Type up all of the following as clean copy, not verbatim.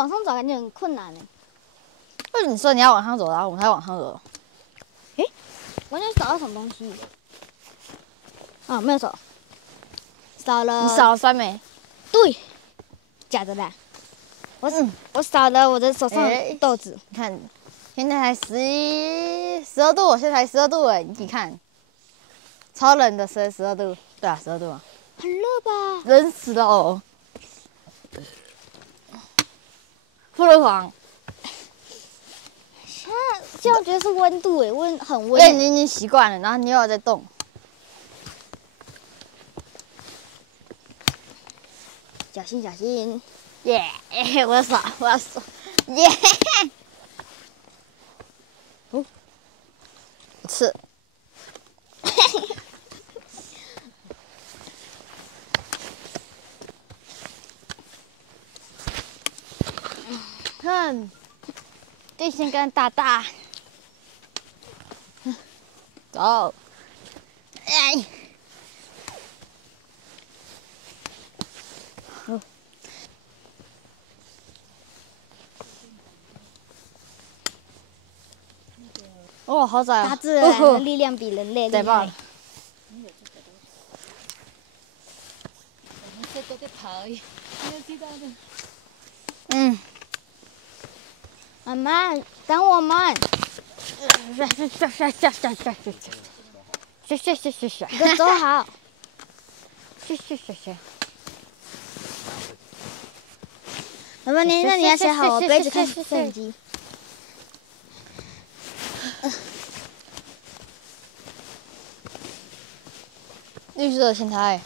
往上走感觉很困难呢。为什么你说你要往上走，然后我们才往上走？我就找到什么东西？啊，没有找，少了。你少了酸梅。对，假的啦。我少了我的手上的豆子。你看，现在才12度，现在才12度哎，你看，超冷的12度，对啊，12度啊，很热吧？冷死了哦。富乐黄，现在我觉得是温度哎，很温。因为你已经习惯了，然后你又要在动。小心小心，耶！我要耍，耶！哦，我吃。看，电线杆大大。走。哎。哦，好窄哦！大自然的力量比人类厉害。太棒了！我们这都在跑而已，没有其他的。嗯。妈妈，等我们。你给我走好。妈妈，那你要写好，我杯子看摄影机。绿色的青苔，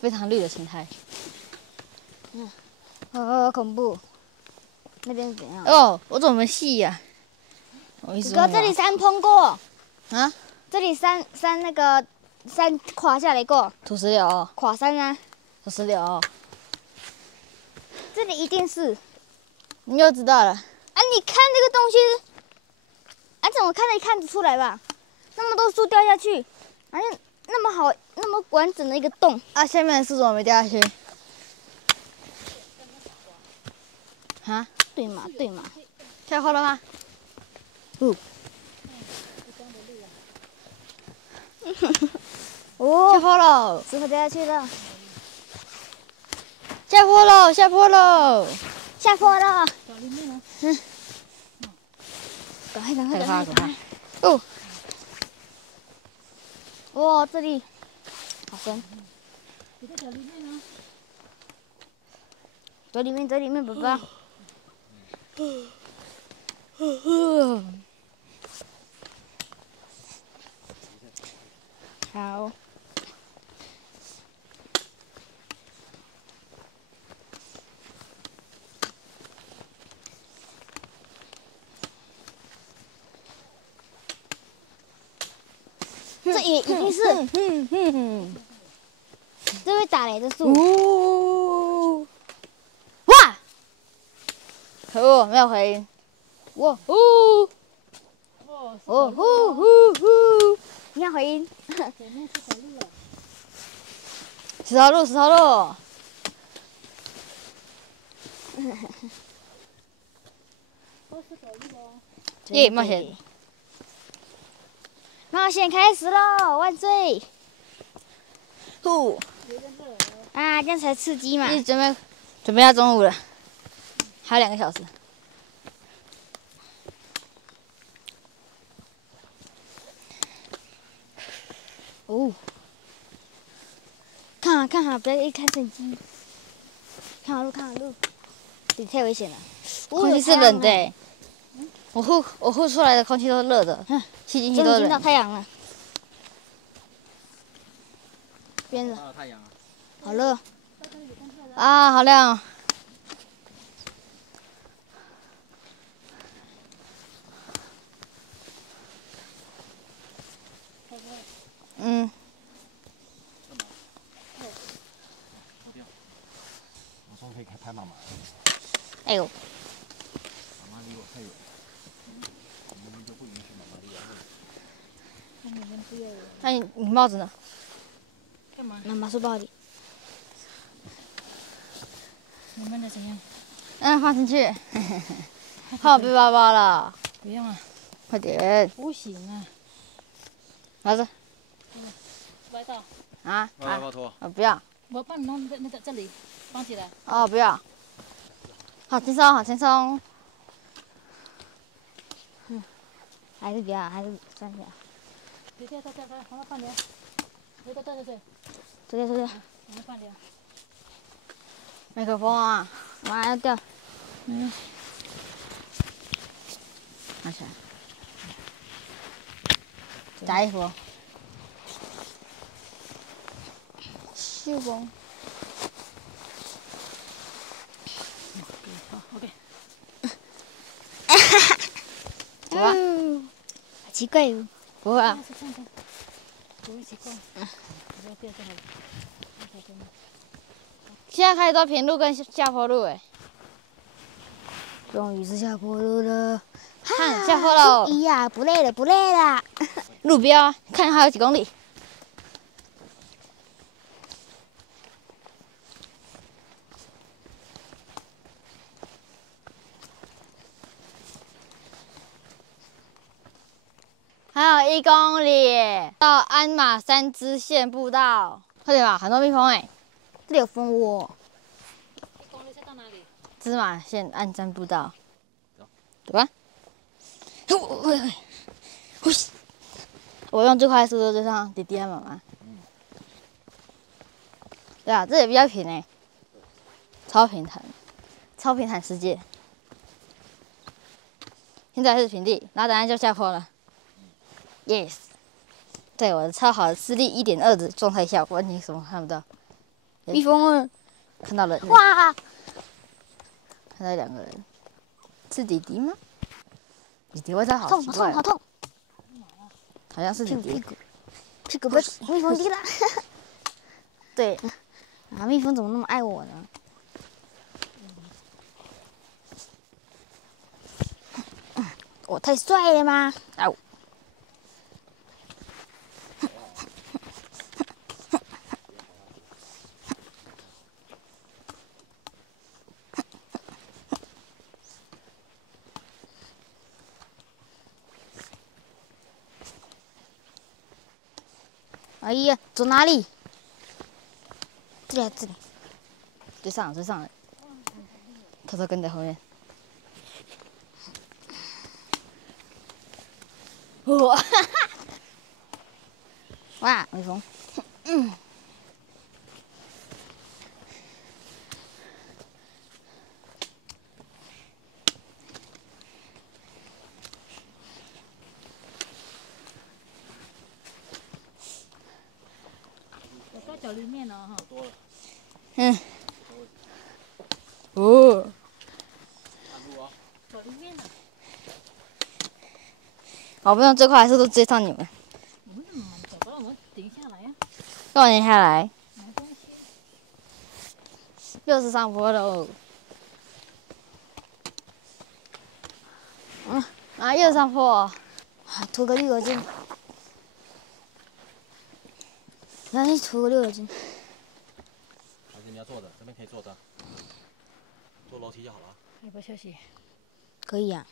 非常绿的青苔。恐怖。那边是怎样？哦，我怎么没戏呀？哥，这里山崩过。啊？这里山垮下来过。土石流。垮山啊。土石流。这里一定是。你又知道了。啊，你看这个东西，啊，怎么看得出来吧？那么多树掉下去，而且那么好，那么完整的一个洞。啊，下面的树怎么没掉下去？啊？对嘛？下坡了吗？哦，下坡了！石头掉下去了。下坡了！下坡了！下坡了！找里面呢？赶快！哦！哇，这里好深。你在找里面呢？走里面，宝宝。好。这也一定是，这会打雷的树。哇！可恶，没有回音。哇呼！哦呼呼呼！你看回音。石头路。耶，冒险！冒险开始喽！万岁！呼！啊，这样才刺激嘛！准备要中午了，还有2个小时。哦，看好，不要一看摄影机。看好路，这太危险了。空气是冷的欸，我呼出来的空气都是热的，吸进去都是冷。终于见到太阳了。边着。太阳啊！好热。啊，好亮哦！嗯。我说可以拍妈妈。哎呦！妈妈离我太远，你们就不允许妈妈离我太远。那你们不要。那你帽子呢？干嘛？妈妈书包里。你们的怎样？放进去。好，背包包了，不用啊，快点，不行啊，拿着。歪到，啊啊！拜托。不要。我帮你弄那个这里绑起来。哦，不要。好轻松，好轻松。还是不要，还是算了。对，好放点。对，走掉。好放点。麦克风啊，妈要掉。拿起来。加衣服。秀光。好 ，OK。走吧。奇怪哦。不会啊。是这样的，不会奇怪。不要掉下来。现在开始到平路跟下坡路哎。终于是下坡路了。看下坡喽。咦呀，不累了。路标看还有几公里。还有1公里到鞍马山支线步道，快点吧，很多蜜蜂哎，这里有蜂窝。 1公里是到哪里？芝麻线鞍山步道，走吧。我用最快速度追上弟弟和妈妈。对啊，这也比较平哎，超平坦世界。现在是平地，然后等下就下坡了。Yes， 在我的超好的视力1.2的状态下，完全什么看不到。蜜蜂看到了，哇！看到2个人，是弟弟吗？弟弟味道好痛，奇怪，好痛！好像是弟弟。屁股被蜜蜂叮了。对，啊，蜜蜂怎么那么爱我呢？我太帅了吗？啊！哎呀，走哪里？这里，这里。追上了，偷偷跟在后面。哇！哇，蜜蜂。我到脚里面了哈。多了。哦。看路啊。脚里面了。我不用最快的速度追上你们。我们怎么走？不然我们停下来呀。跟我停下来。没关系。又是上坡喽。又上坡。涂个绿油精。来，涂个绿油精。还是你要坐的，这边可以坐的，坐楼梯就好了。要不要休息？可以啊。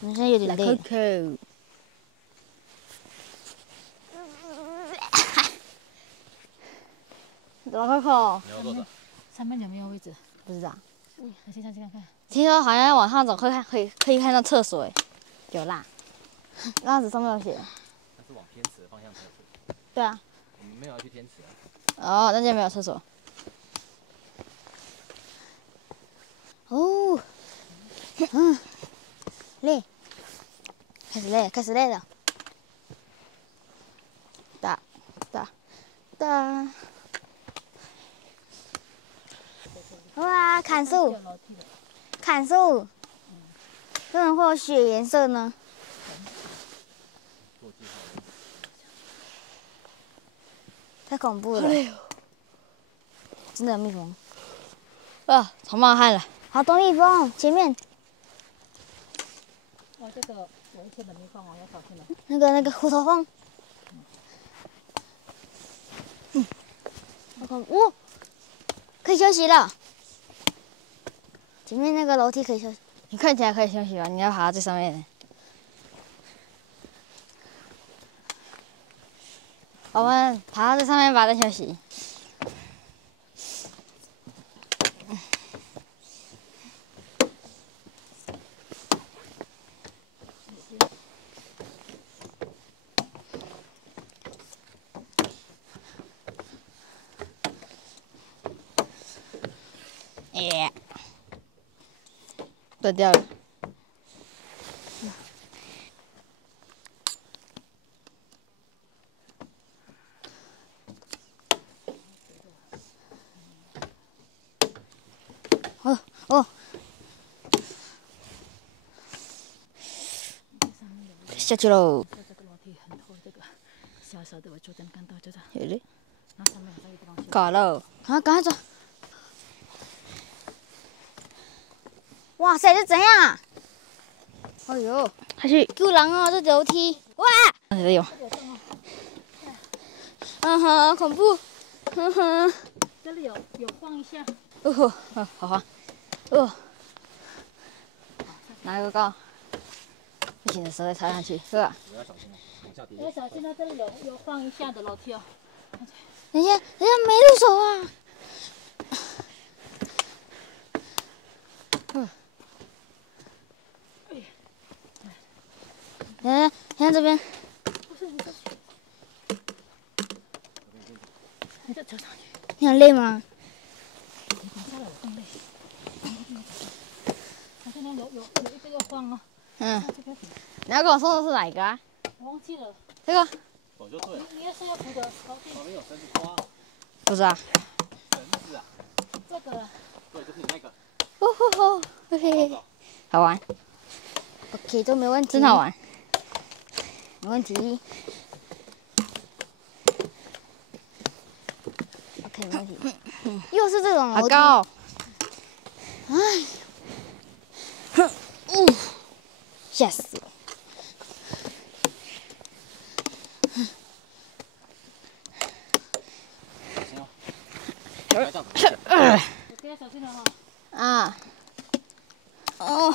我现在有点累。Coco。怎么 Coco？ 你要坐的。上面有没有位置？不知道。我先上去看看。听说好像往上走可以看到厕所哎，有啦。那纸上面有写。那是往天池的方向才有厕所。对啊。我们没有要去天池啊。哦，那边没有厕所。哦。累。开始累了。哒。哇，砍树！砍树！为什么会有血颜色呢？太恐怖了！真的有蜜蜂。头冒汗了。好多蜜蜂，前面哦，这个危险的蜜蜂哦，要小心了。那个虎头蜂。好恐怖！可以休息了。前面那个楼梯可以休息。你看起来可以休息吗？你要爬到最上面的。我们爬到最上面吧，再休息。耶，断掉了。哦，下去喽。这个楼梯很厚，这个小小的我昨天看到，就这。有的，那上面好像有个东西。搞喽！好，赶快走。哇塞，这怎样啊？哎呦，下去。救人哦，这楼梯！哇，哪里有？嗯哼，恐怖。哼哼。这里有晃一下。哦吼，好滑。哦，拿个高，不行的时候再插上去，是吧？不要小心哦，往下跌。要小心，它这里有晃一下的楼梯哦。等一下，没入手啊！看这边，不是你这去，你这走上去。你很累吗？你等下来，我更累。它现在有一个要晃哦。嗯，这边你要跟我说的是哪一个啊？我忘记了。这个？走就对了。你也是要扶的楼梯。旁边有绳子抓。不是啊。绳子啊。这个。对，就是你那个。哦吼吼，嘿嘿，好玩， OK，都没问题，真好玩。没问题。OK， 没问题。又是这种楼梯，好高哦。哎，吓死我！小心哦。不要这样子。我不要小心了哈。啊，哦，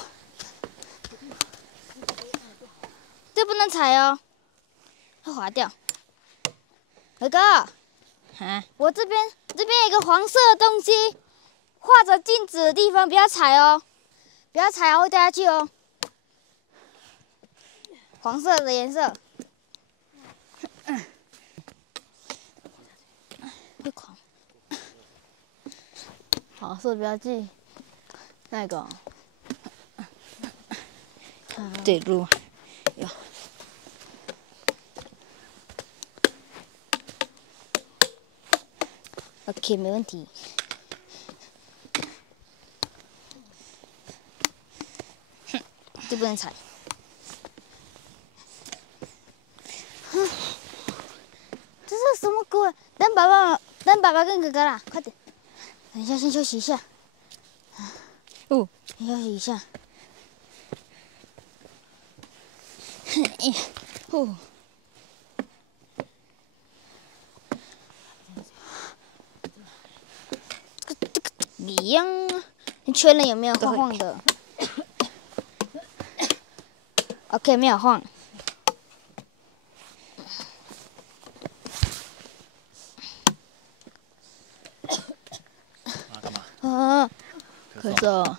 这不能踩哦，会滑掉。哥哥，啊，我这边有个黄色的东西，画着镜子的地方，不要踩哦，不要踩哦，会掉下去哦。黄色的颜色，会狂。黄色标记，那个哦，对路有。OK， 没问题。这不能踩。这是什么鬼？等爸爸跟哥哥啦，快点。等一下，先休息一下。哦，先休息一下。哦。一样，你确认有没有晃晃的 ？OK， 没有晃。啊，干嘛？啊，咳嗽。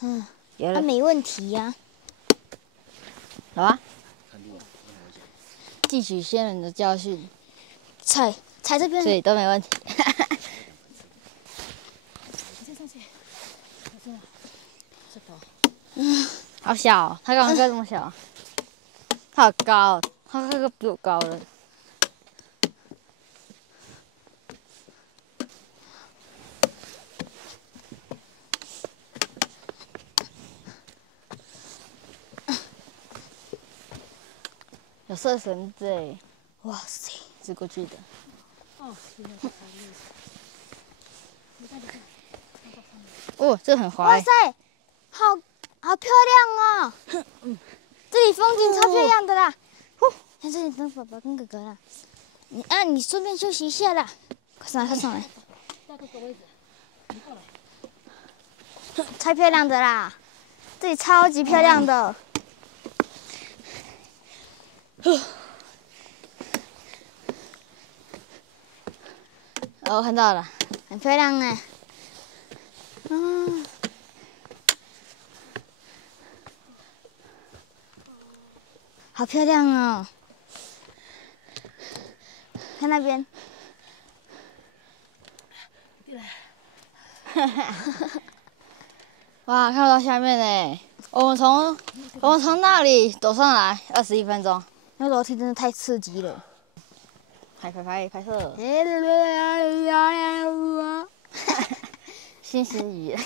咳嗽。有了，没问题呀。好啊，看路啊，很危险。汲取先人的教训，踩这边。所以都没问题。先上去。小心啊，石头。好小哦，他刚刚这么小，他好高哦，他那个比我高了。有设绳子哎，哇塞，是过去的。哦，现在在考虑。你看，你看。哦，这很滑哎。哇塞，好漂亮哦！这里风景超漂亮的啦。在这里等爸爸跟哥哥啦。你顺便休息一下啦。快上来，快上来。到这个位置。太漂亮的啦！这里超级漂亮的。哦，看到了，很漂亮哎。嗯，好漂亮哦！看那边，哇，看不到下面呢。我们从那里走上来21分钟，那个楼梯真的太刺激了。拍摄。新型语言，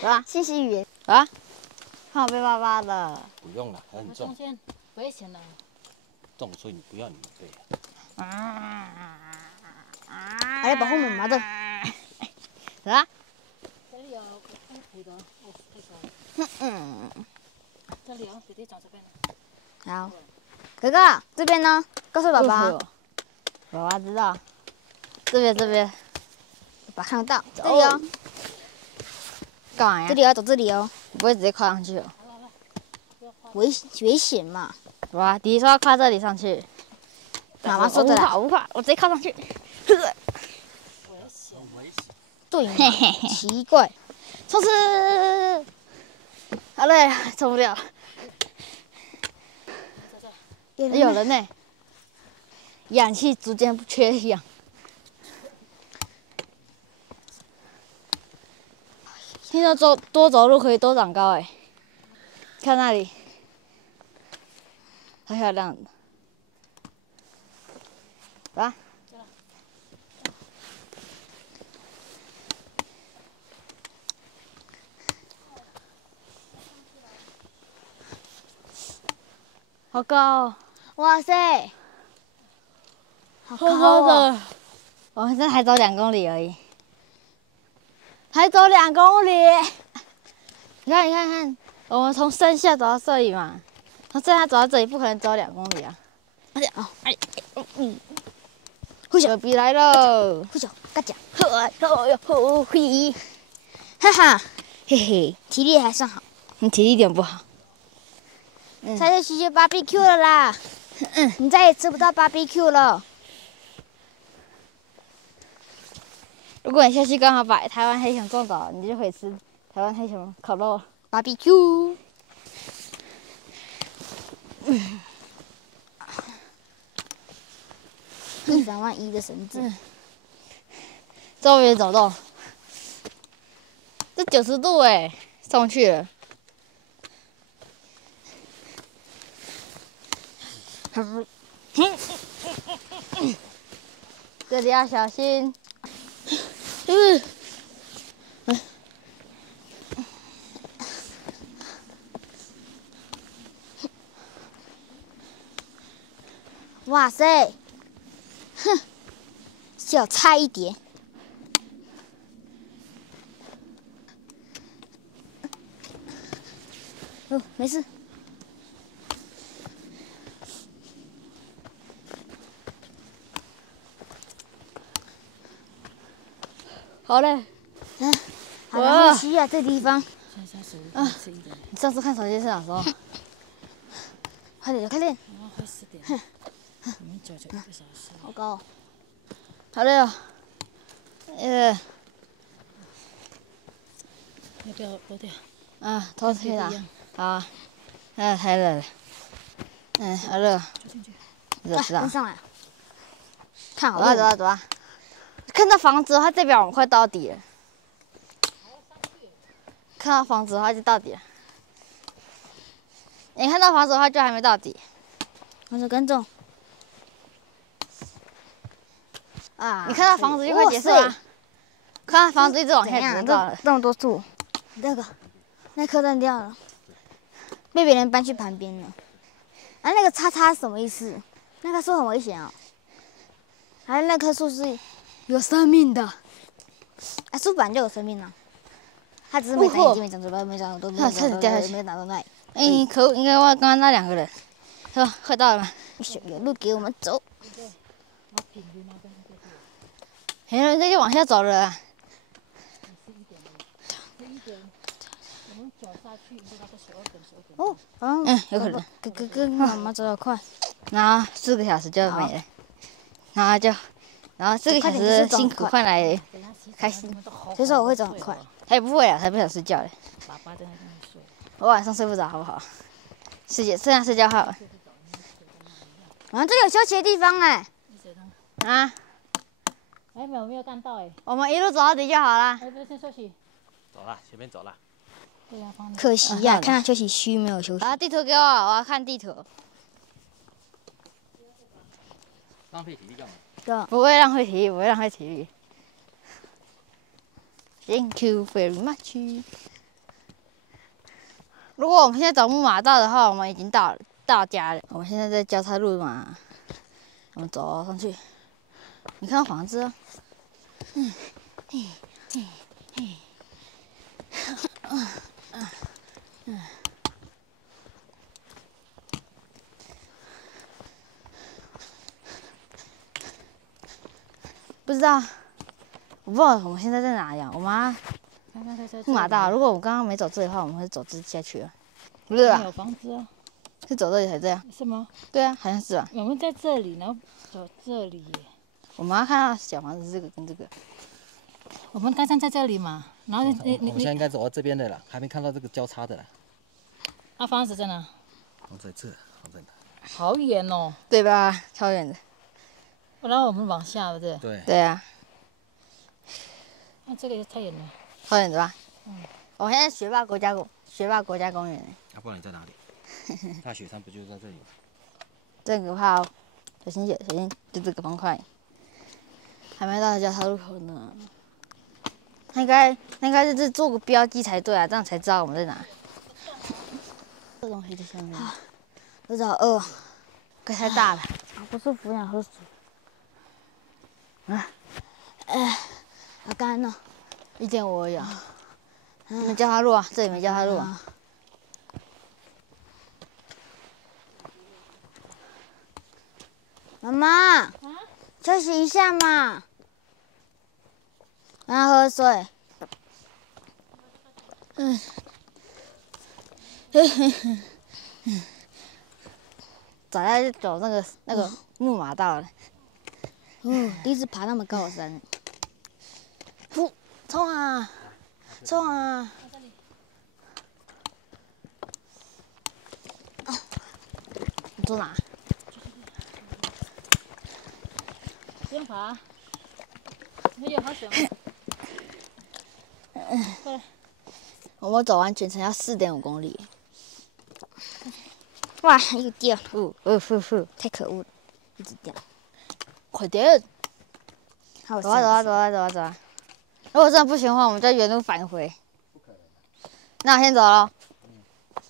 走吧，谢谢语言。走吧，看我背巴巴的。不用了，还很重，中间危险了。重，所以你不要你的背。还要保护妈妈的。走吧。这里有可以的，哦，太高了。嗯，这里有，弟弟转这边。好，哥哥这边呢？告诉爸爸，爸爸知道。这边，爸爸看得到。这里哦，干嘛呀？这里要走这里哦，不会直接跨上去哦。危险嘛。好吧，弟弟说要跨这里上去。妈妈说的啦。我不怕，我直接靠上去。对嘛，奇怪。冲刺！好累，冲不了。有人呢，氧气逐渐不缺氧。听说多走路可以多长高哎，看那里，太漂亮了。来。好高哦！哇塞，好好高哦！的。我们现在才走2公里而已，才走2公里。你看，我们从山下走到这里嘛，从山下走到这里不可能走2公里啊！隔壁来喽！不久，嘎讲，嘿，哈哈，嘿嘿，体力还算好。你体力一点不好。下学期就 BBQ 了啦，你再也吃不到 BBQ 了。如果你下期刚好把台湾黑熊撞倒，你就可以吃台湾黑熊烤肉 BBQ。1万1的绳子，周围走动，这90度哎，上不去了。这里要小心。哇塞，哼，小差一点。没事。好嘞，好难呼吸啊，这地方。现在手吃一点，你上次看手机是哪时候？快点，快点，快10点。我们走1个小时。好高哦。好累哦。要不要脱掉？脱去了。好啊。太热了。好热。热死了。跟上来。看好了。走啊。看到房子的话，代表我们快到底了。看到房子的话就到底了。你看到房子的话就还没到底。跟踪。你看到房子就快结束了。看到房子一直往下走到了。这么多树，那棵断掉了，被别人搬去旁边了。那个叉叉什么意思？那棵树很危险哦。还有那棵树是有生命的。树本来就有生命了，它只是没长眼睛、没长嘴巴、没长耳朵、没长脑袋。可恶！应该忘刚刚那2个人，是吧？快到了吗？有路给我们走。有人在就往下走了。脚下去，应该大概12点。哦，好像有可能。跟妈妈走得快。然后4个小时就没了，然后4个小时的辛苦换来开心。所以说我会走很快。他也不会啊，才不想睡觉嘞。爸爸在那边睡。我晚上睡不着，好不好？剩下睡觉好了。啊，这有休息的地方哎。啊，哎，没有看到哎。我们一路走到底就好了。哎，不是，先休息。走了，前面走了。对呀，放可惜呀，看他休息区没有休息。啊，地图给我，我要看地图。浪费体力干嘛？对啊。不会浪费体力，不会浪费体力。Thank you very much。如果我们现在走木马道的话，我们已经到家了。我们现在在交叉路嘛，我们走上去。你看房子哦。不知道，我不知道我们现在在哪里啊？我妈木马道，如果我刚刚没走这里的话，我们会走这下去了，不是吧？有房子啊？是走这里才这样？是吗？对啊，好像是吧。我们在这里，然后走这里耶。我妈看到小房子这个跟这个。我们刚才在这里嘛，然后我们现在应该走到这边的了，还没看到这个交叉的了。啊，房子在哪？放在这，放在哪？好远哦。对吧？超远的。然后我们往下，对不对？对。对啊。那这个也太远了。超远的吧？嗯。我们现在学霸国家公园。要不然你在哪里？大雪山不就在这里吗？这很可怕哦，小心点，小心，就这个方块。还没到交叉路口呢。那应该就是做个标记才对啊，这样才知道我们在哪。这东西在下面。我好饿。该太大了。好不舒服，想喝水。好干哦。1.5而已啊。没交叉路啊，这里没交叉路啊。妈妈，休息一下嘛。让他喝水。早下就走那个木马道了。第一次爬那么高的山。冲啊！冲啊！你坐哪？不用爬。你有喝水吗？过来。我们走完全程要4.5公里。哇，又掉！太可恶了，一直掉。快点！走走啊！如果真的不行的话，我们再原路返回。那我先走了。